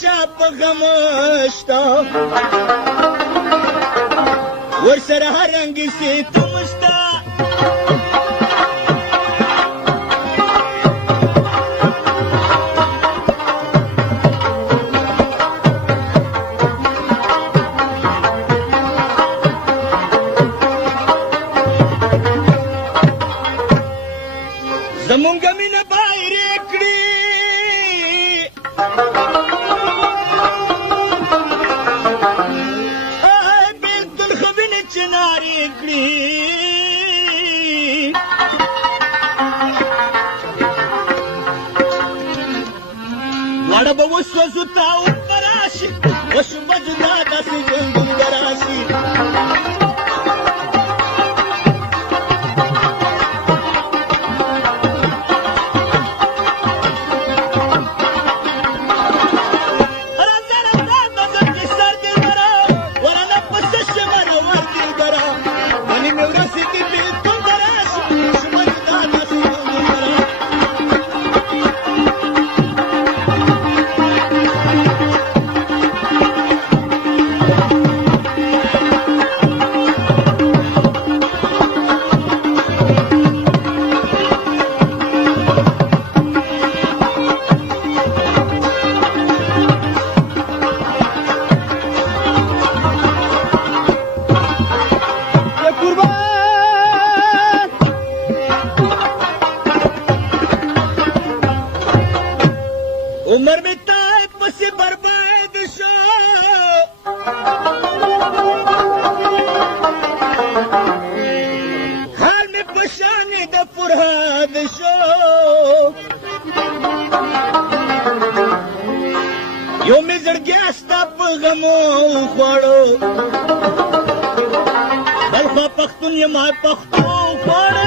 چاپ غمشتا ورسر هرنگ سے تمشتا زمونږ مینه بایر کړي بلکل ښه وینې چنارې کړي دواړه به وسوځو تاو به راشي وشو به جدا داسې ژوندون به راشي عمر میں تائے پس برباد شو حال میں پشانے دا فرہاد شو یو میں زڑ گیا ستا پا غمو خوڑو بلخوا پختون یما پختو خوڑے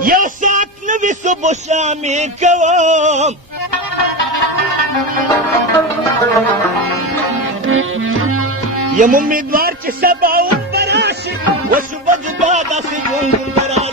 یا سات نوی صبح شامی کوام یم امیدوار چه سباون براشی و صبح جدا داسی جنگل براشی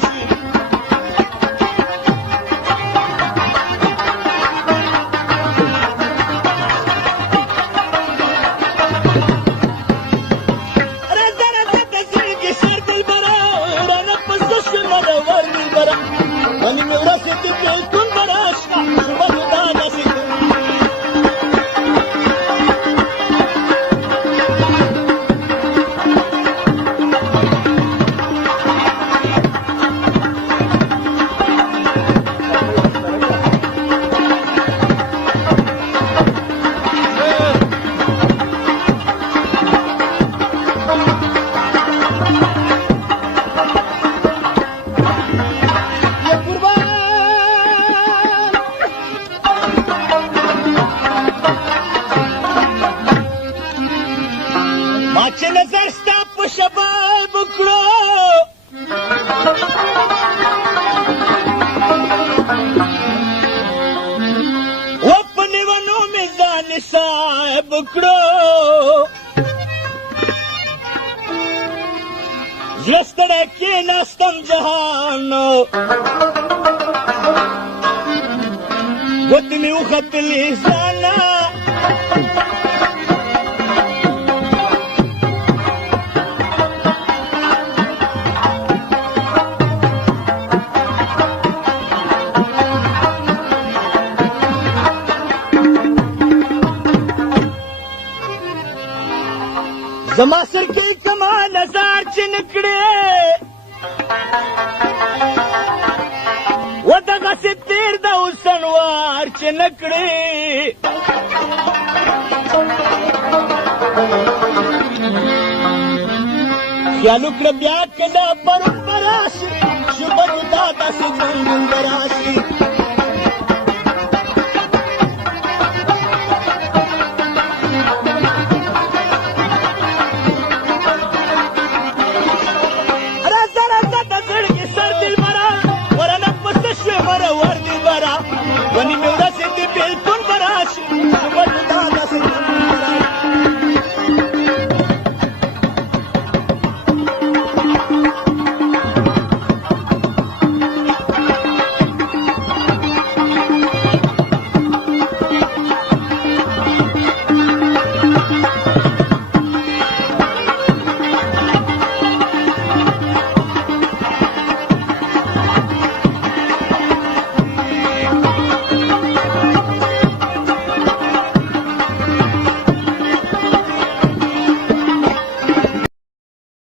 چې نظر ستا په شباب کړو و په لیونو مې ځان صاحب کړو زړه ستړی کېناستم جهان ګوتې مې وختلې ځانه زما سر کې کمال هزار چې نکړې و دغسې تېر د اوسنوار چې نکړې خیال وکړه بیا کله پرون به راشي شوبه جدا داسې ژوندون به راشي